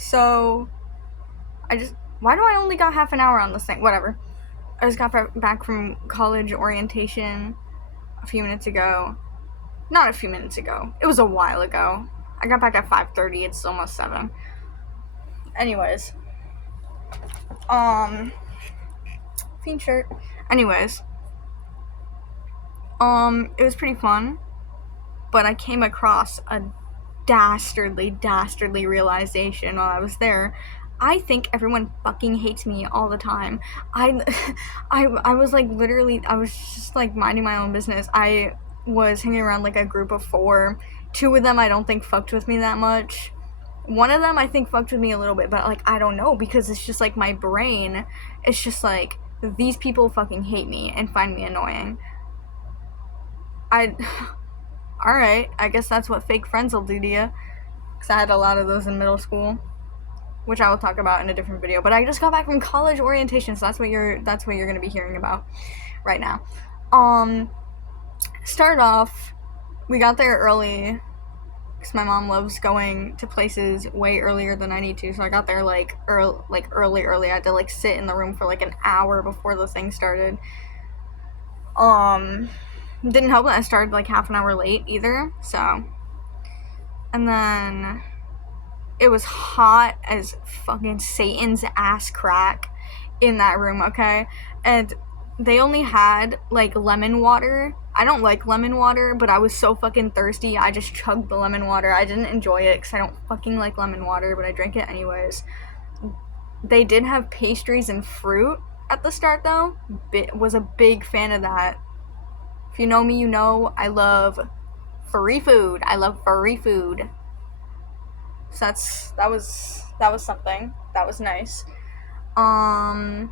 So, why do I only got half an hour on this thing? Whatever. I just got back from college orientation a few minutes ago. Not a few minutes ago. It was a while ago. I got back at 5:30. It's almost 7. Anyways. Fiend shirt. Anyways. It was pretty fun. But I came across a dastardly realization while I was there. I think everyone fucking hates me all the time. I was like literally, I was just like minding my own business. I was hanging around like a group of 4. 2 of them I don't think fucked with me that much. One of them I think fucked with me a little bit, but like I don't know, because it's just like my brain. It's just like these people fucking hate me and find me annoying. Alright, I guess that's what fake friends will do to you. Because I had a lot of those in middle school, which I will talk about in a different video. But I just got back from college orientation, so that's what you're going to be hearing about right now. Started off, we got there early, because my mom loves going to places way earlier than I need to, so I got there like early. I had to like sit in the room for like an hour before the thing started. Didn't help that I started like half an hour late either, so. And then it was hot as fucking Satan's ass crack in that room, okay? And they only had like lemon water. I don't like lemon water, but I was so fucking thirsty, I just chugged the lemon water. I didn't enjoy it because I don't fucking like lemon water, but I drank it anyways. They did have pastries and fruit at the start though. Was a big fan of that. If you know me, you know I love free food. So that was something. That was nice. And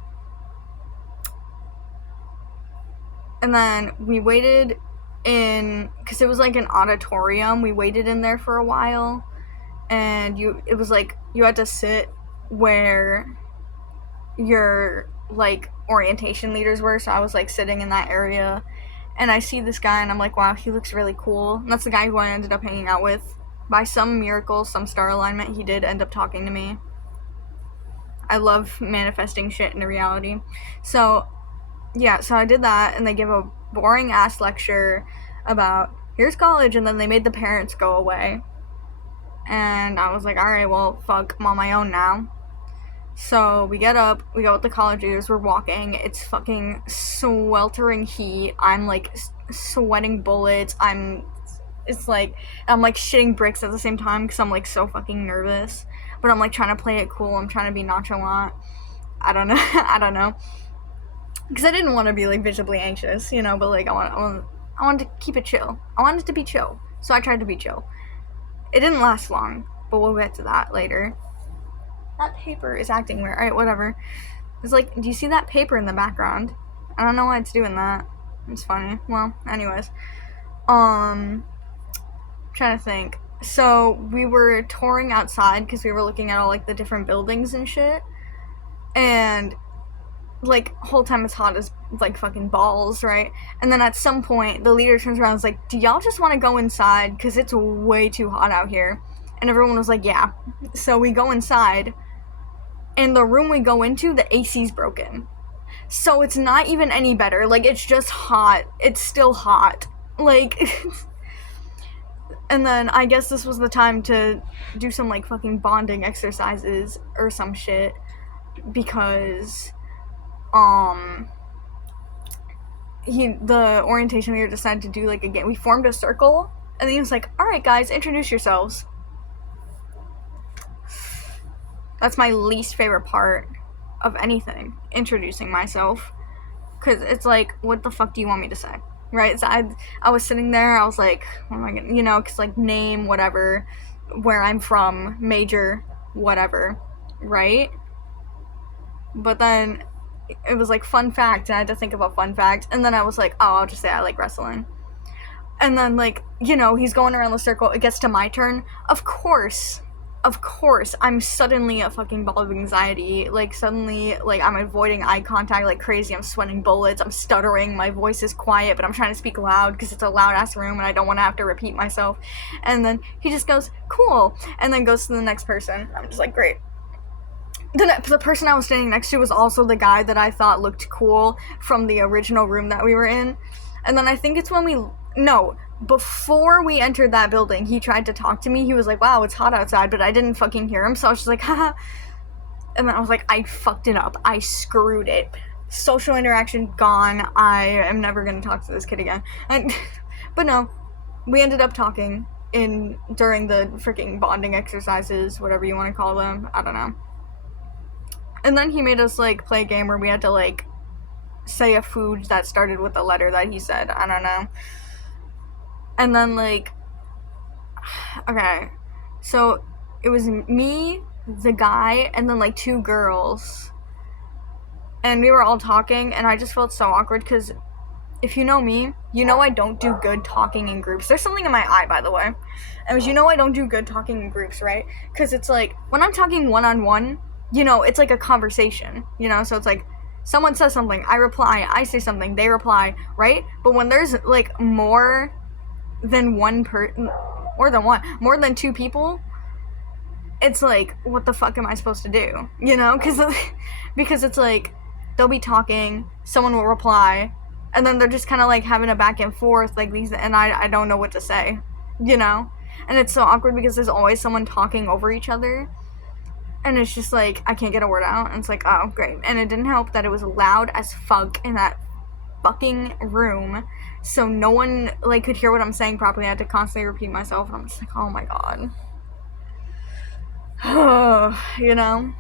then we waited in, because it was like an auditorium. We waited in there for a while, and it was like you had to sit where your like orientation leaders were. So I was like sitting in that area, and I see this guy, and I'm like, wow, he looks really cool. And that's the guy who I ended up hanging out with. By some miracle, some star alignment, he did end up talking to me. I love manifesting shit into reality. So, yeah, so I did that, and they give a boring ass lecture about here's college, and then they made the parents go away. And I was like, alright, well, fuck, I'm on my own now. So we get up, we go with the college leaders, we're walking, it's fucking sweltering heat, I'm like sweating bullets, I'm like shitting bricks at the same time because I'm like so fucking nervous, but I'm like trying to play it cool, I'm trying to be nonchalant, I don't know, because I didn't want to be like visibly anxious, you know, but like I wanted to keep it chill, I wanted to be chill, so I tried to be chill. It didn't last long, but we'll get to that later. That paper is acting weird. Alright, whatever. It's like, do you see that paper in the background? I don't know why it's doing that. It's funny. Well, anyways. Trying to think. So, we were touring outside because we were looking at all, like, the different buildings and shit. And, like, whole time it's hot as, like, fucking balls, right? And then at some point, the leader turns around and is like, do y'all just want to go inside? Because it's way too hot out here. And everyone was like, yeah. So we go inside, and the room we go into, the AC's broken. So it's not even any better. Like, it's just hot. It's still hot. Like, and then I guess this was the time to do some, like, fucking bonding exercises or some shit. Because, the orientation leader decided to do, like, a game. We formed a circle, and then he was like, alright, guys, introduce yourselves. That's my least favorite part of anything, introducing myself. Because it's like, what the fuck do you want me to say? Right? So I was sitting there, I was like, what am I gonna, you know, because like name, whatever, where I'm from, major, whatever, right? But then it was like fun fact, and I had to think of a fun fact, and then I was like, oh, I'll just say I like wrestling. And then, like, you know, he's going around the circle, it gets to my turn. Of course, of course, I'm suddenly a fucking ball of anxiety. Like, suddenly, like, I'm avoiding eye contact like crazy. I'm sweating bullets. I'm stuttering. My voice is quiet, but I'm trying to speak loud because it's a loud-ass room and I don't want to have to repeat myself. And then he just goes, cool, and then goes to the next person. I'm just like, great. The person I was standing next to was also the guy that I thought looked cool from the original room that we were in. And then I think it's when before we entered that building, he tried to talk to me. He was like, wow, it's hot outside, but I didn't fucking hear him, so I was just like, haha. And then I was like, I fucked it up. I screwed it. Social interaction gone. I am never gonna talk to this kid again. But no, we ended up talking during the freaking bonding exercises, whatever you want to call them. I don't know. And then he made us, like, play a game where we had to, like, say a food that started with the letter that he said. I don't know. And then, like, okay. So, it was me, the guy, and then, like, 2 girls. And we were all talking, and I just felt so awkward, because if you know me, you know I don't do good talking in groups. There's something in my eye, by the way. And you know I don't do good talking in groups, right? Because it's like, when I'm talking one-on-one, you know, it's like a conversation, you know? So it's like, someone says something, I reply, I say something, they reply, right? But when there's, like, more than 2 people, it's like, what the fuck am I supposed to do? You know? Because it's like, they'll be talking, someone will reply, and then they're just kind of, like, having a back and forth, like, these, and I don't know what to say, you know? And it's so awkward because there's always someone talking over each other. And it's just like, I can't get a word out. And it's like, oh, great. And it didn't help that it was loud as fuck in that fucking room. So no one, like, could hear what I'm saying properly. I had to constantly repeat myself. And I'm just like, oh my god. You know?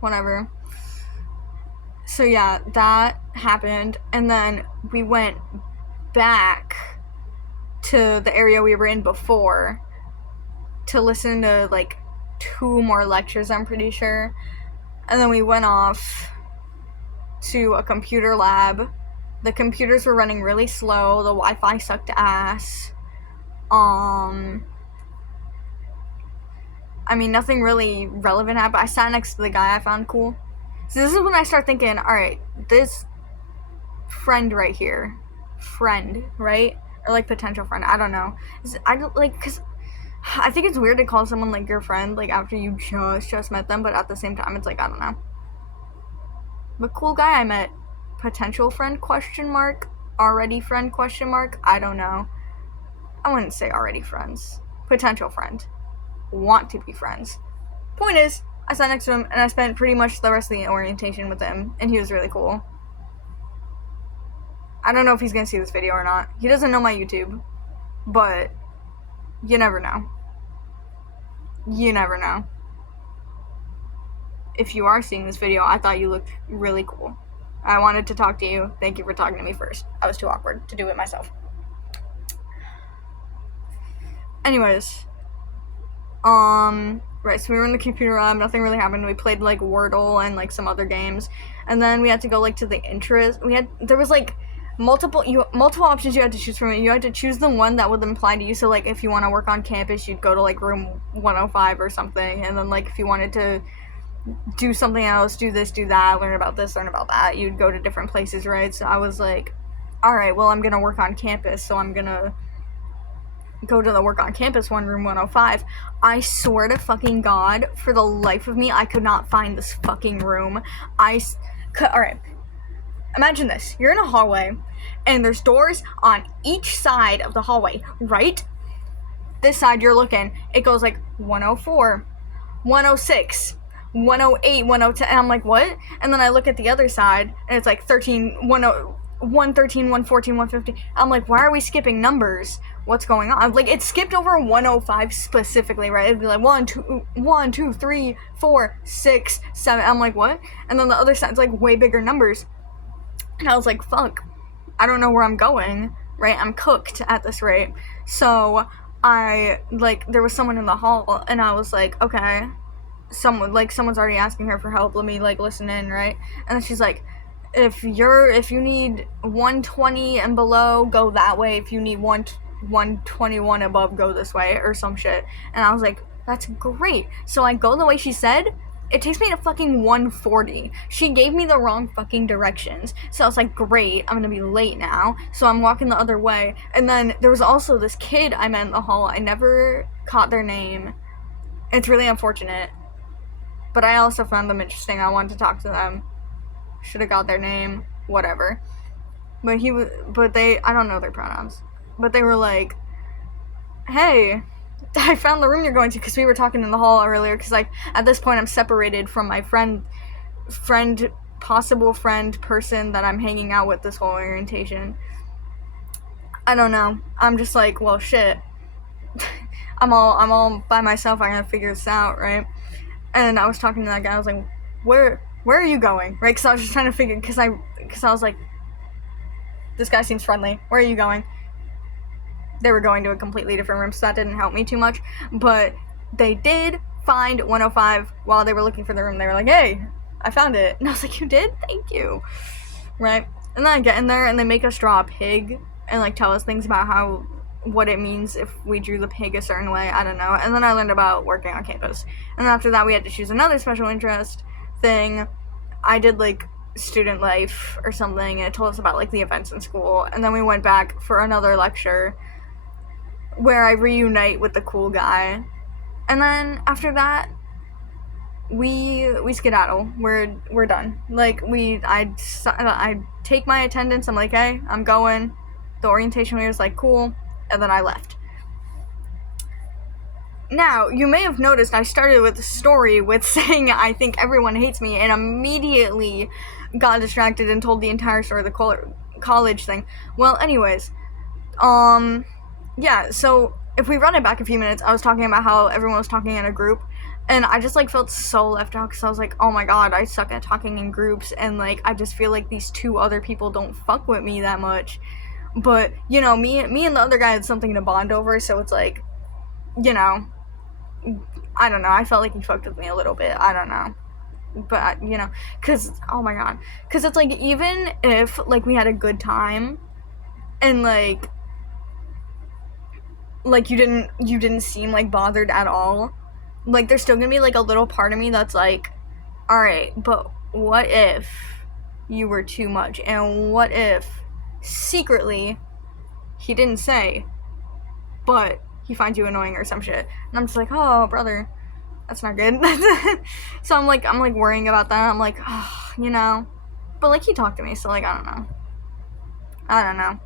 Whatever. So yeah, that happened. And then we went back to the area we were in before to listen to, like, 2 more lectures, I'm pretty sure. And then we went off to a computer lab. The computers were running really slow. The Wi-Fi sucked ass. I mean, nothing really relevant happened. I sat next to the guy I found cool. So this is when I start thinking, alright, this friend right here. Friend, right? Or, like, potential friend. I don't know. Because I think it's weird to call someone, like, your friend, like, after you just met them, but at the same time, it's like, I don't know. The cool guy I met, potential friend, question mark, already friend, question mark, I don't know. I wouldn't say already friends. Potential friend. Want to be friends. Point is, I sat next to him, and I spent pretty much the rest of the orientation with him, and he was really cool. I don't know if he's gonna see this video or not. He doesn't know my YouTube, but you never know. You never know. If you are seeing this video, I thought you looked really cool. I wanted to talk to you. Thank you for talking to me first. I was too awkward to do it myself. Anyways. Right, so we were in the computer lab, nothing really happened. We played, like, Wordle and, like, some other games. And then we had to go, like, to the interest. There was, like, multiple options you had to choose from. You had to choose the one that would apply to you. So, like, if you want to work on campus, you'd go to, like, room 105 or something. And then, like, if you wanted to do something else, do this, do that, learn about this, learn about that, you'd go to different places, right? So I was like, alright, well, I'm gonna work on campus, so I'm gonna go to the work on campus one, room 105. I swear to fucking God, for the life of me, I could not find this fucking room. Alright, imagine this. You're in a hallway, and there's doors on each side of the hallway, right? This side you're looking, it goes like 104, 106, 108, 110, and I'm like, what? And then I look at the other side, and it's like 113, 114, 115. I'm like, why are we skipping numbers? What's going on? Like, it skipped over 105 specifically, right? It'd be like 1, 2, 3, 4, 6, 7. I'm like, what? And then the other side's like way bigger numbers. And I was like, fuck, I don't know where I'm going, right? I'm cooked at this rate. So there was someone in the hall, and I was like, okay, someone's already asking her for help. Let me, like, listen in, right? And then she's like, if you need 120 and below, go that way. If you need 121 above, go this way, or some shit. And I was like, that's great. So I go the way she said. It takes me to fucking 140. She gave me the wrong fucking directions. So I was like, great, I'm gonna be late now. So I'm walking the other way. And then there was also this kid I met in the hall. I never caught their name. It's really unfortunate. But I also found them interesting. I wanted to talk to them. Should have got their name. Whatever. But I don't know their pronouns. But they were like, hey, I found the room you're going to, because we were talking in the hall earlier, because like at this point I'm separated from my possible friend person that I'm hanging out with this whole orientation. I don't know. I'm just like, well, shit. I'm all by myself. I gotta figure this out, right? And I was talking to that guy. I was like, where are you going, right? Because I was just trying to figure, because I was like, this guy seems friendly. Where are you going? They were going to a completely different room, so that didn't help me too much. But they did find 105 while they were looking for the room. They were like, hey, I found it. And I was like, you did? Thank you. Right? And then I get in there, and they make us draw a pig and, like, tell us things about what it means if we drew the pig a certain way. I don't know. And then I learned about working on campus. And after that, we had to choose another special interest thing. I did, like, student life or something, and it told us about, like, the events in school. And then we went back for another lecture where I reunite with the cool guy. And then after that, we skedaddle. We're done. Like, I take my attendance. I'm like, hey, I'm going. The orientation leader's like, cool. And then I left. Now, you may have noticed I started with the story with saying I think everyone hates me, and immediately got distracted and told the entire story of the college thing. Well, anyways, yeah, so if we run it back a few minutes, I was talking about how everyone was talking in a group, and I just, like, felt so left out, because I was like, oh my god, I suck at talking in groups, and, like, I just feel like these two other people don't fuck with me that much. But, you know, me and the other guy had something to bond over, so it's like, you know, I don't know, I felt like he fucked with me a little bit, I don't know. But, you know, because, oh my god, because it's like, even if, like, we had a good time, and, like, you didn't seem, like, bothered at all, like, there's still gonna be, like, a little part of me that's like, alright, but what if you were too much, and what if, secretly, he didn't say, but he finds you annoying or some shit, and I'm just like, oh, brother, that's not good. So I'm like worrying about that. I'm like, oh, you know, but, like, he talked to me, so, like, I don't know.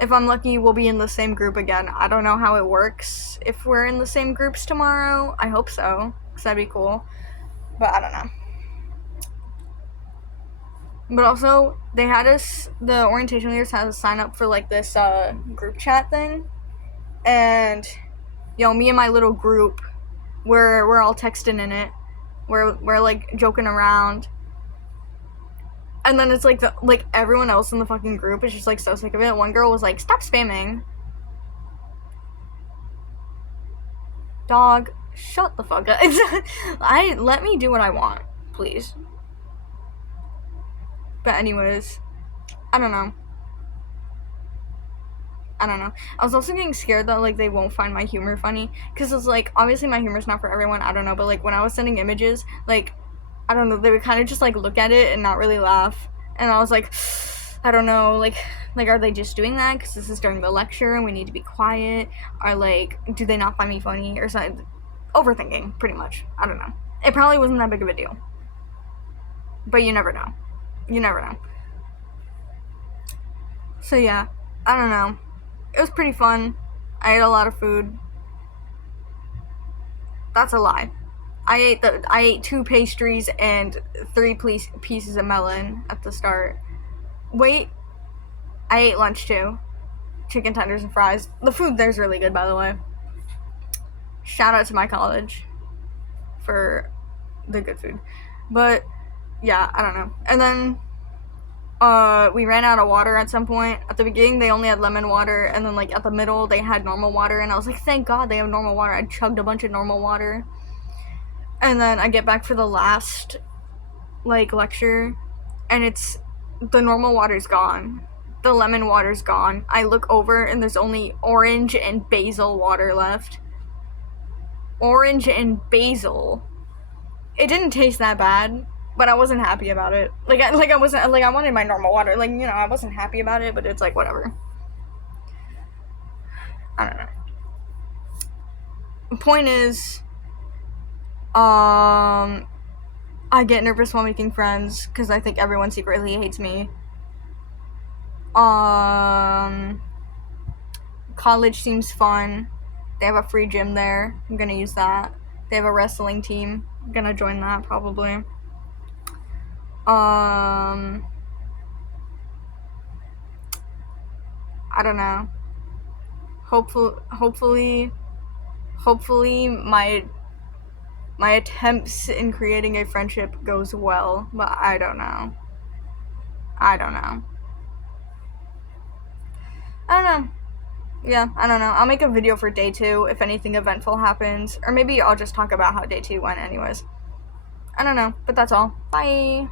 If I'm lucky, we'll be in the same group again. I don't know how it works if we're in the same groups tomorrow. I hope so, because that'd be cool. But I don't know. But also, the orientation leaders had us sign up for, like, this group chat thing. And, me and my little group, we're all texting in it. We're like, joking around. And then it's like, everyone else in the fucking group is just, like, so sick of it. One girl was like, stop spamming. Dog, shut the fuck up. Let me do what I want, please. But anyways, I don't know. I was also getting scared that, like, they won't find my humor funny. Because it's like, obviously my humor's not for everyone, I don't know. But, like, when I was sending images, like, I don't know, they would kind of just, like, look at it and not really laugh. And I was like, I don't know, like, are they just doing that because this is during the lecture and we need to be quiet? Or, like, do they not find me funny or something? Overthinking, pretty much. I don't know. It probably wasn't that big of a deal. But you never know. So, yeah, I don't know. It was pretty fun. I ate a lot of food. That's a lie. I ate 2 pastries and 3 pieces of melon at the start. Wait, I ate lunch too. Chicken tenders and fries. The food there's really good, by the way. Shout out to my college for the good food. But, yeah, I don't know. And then, we ran out of water at some point. At the beginning, they only had lemon water, and then, like, at the middle, they had normal water, and I was like, thank God they have normal water. I chugged a bunch of normal water. And then I get back for the last, like, lecture, and the normal water's gone. the lemon water's gone. I look over and there's only orange and basil water left. Orange and basil. It didn't taste that bad, but I wasn't happy about it. I wasn't like I wanted my normal water. Like, you know, I wasn't happy about it, but it's like whatever. I don't know. The point is, I get nervous while making friends because I think everyone secretly hates me. College seems fun. They have a free gym there. I'm gonna use that. They have a wrestling team. I'm gonna join that probably. I don't know. Hopefully my attempts in creating a friendship goes well, but I don't know. Yeah, I don't know. I'll make a video for day 2 if anything eventful happens, or maybe I'll just talk about how day 2 went anyways. I don't know, but that's all. Bye!